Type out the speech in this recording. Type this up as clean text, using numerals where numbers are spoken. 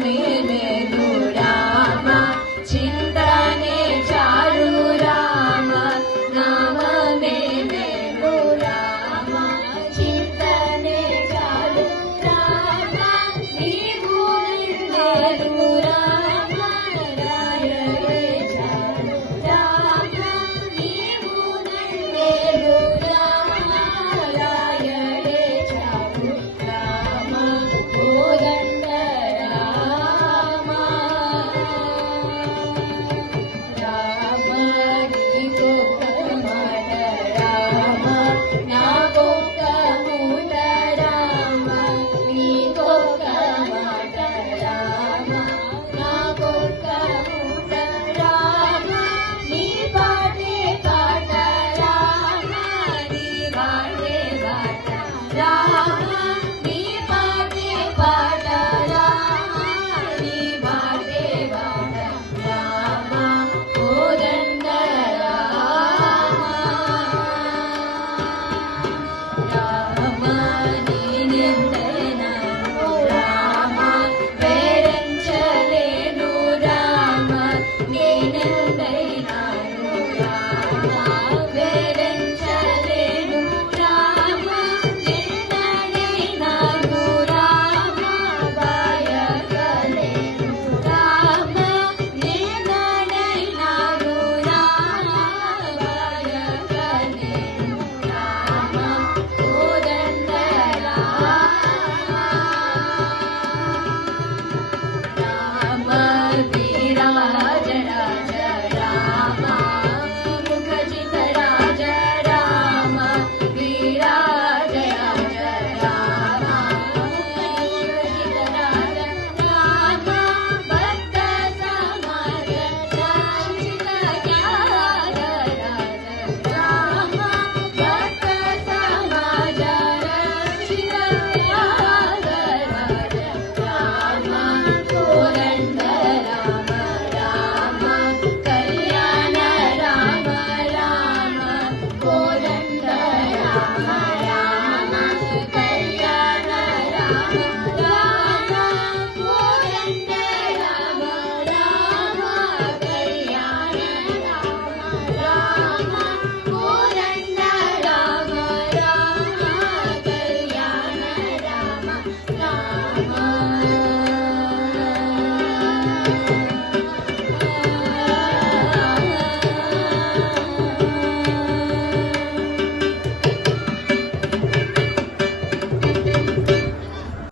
ಮೇಲೆದು ರಾಮ ಚಿಂತನೆ ಚಾರು ರಾಮ ನಾಮ ಮೇಲೆದು ರಾಮ ಚಿಂತನೆ ಚಾರು ರಾಮ ನೀವು ನಿಂದಲು ರಾಮ ರಾಯರೇ ಚಾರು ರಾಮ ನೀವು ನಿಂದಲು ರಾಮ ರಾಯರೇ ಚಾರು ರಾಮ ಕೋದಂಡ ರಾಮ ರಾಮ ನೀ ಕೊಕ್ಕ ಮಾಡ ರಾಮ ನಾ ಕೊಕ್ಕ ಮೂಟ ರಾಮ ನೀ ಕೊಕ್ಕ ಮಾಡ ರಾಮ ನಾ ಕೊಕ್ಕ ಮೂಟ ರಾಮ ನೀ ಬಾಟೆ ಬಾಟ ರಾಮ ನೀ ಬಾಟೆ ಬಾಟ ರಾಮ ನೀ ಬಾಟೆ ಬಾಟ ರಾಮ ನೀ ಬಾಟೆ ಬಾಟ ರಾಮ ಕೋದಂಡ ರಾಮ ರಾಮ ನೀನೆಂದೆನನು ರಾಮ ಬೇರೆಂಚಲೇನು ರಾಮ ನೀನೆಂದೆನನು ರಾಮ ಬೇರೆಂಚಲೇನು ರಾಮ ನಿನ್ನಡೆ ನಾನು ರಾಮ ಬಾಯಗಲೇನು ರಾಮ ನಿನ್ನಡೆ ನಾನು ರಾಮ ಬಾಯಗಲೇನು ರಾಮ ಕೋದಂಡ ರಾಮ ರಾಮ ವೀರಾಜ ರಾಜ ರಾಮ ಮುಖಜಿತ ರಾಜ ರಾಮ ವೀರಾಜ ರಾಜ ರಾಮ ಮುಖಜಿತ ರಾಜ ರಾಮ ಭಕ್ತ ಸಮಾಜ ರಾಕ್ಷಿತ ಜ್ಞಾನ ರಾಜ ರಾಮ ಭಕ್ತ ಸಮಾಜ ರಕ್ಷಿತ ಜ್ಞಾನ ರಾಜ ರಾಮ ಕೋದಂಡ ರಾಮ ರಾಮ ಕಲ್ಯಾಣ ರಾಮ ರಾಮ ಕೋದಂಡ ರಾಮ ರಾಮ ಕಲ್ಯಾಣ ರಾಮ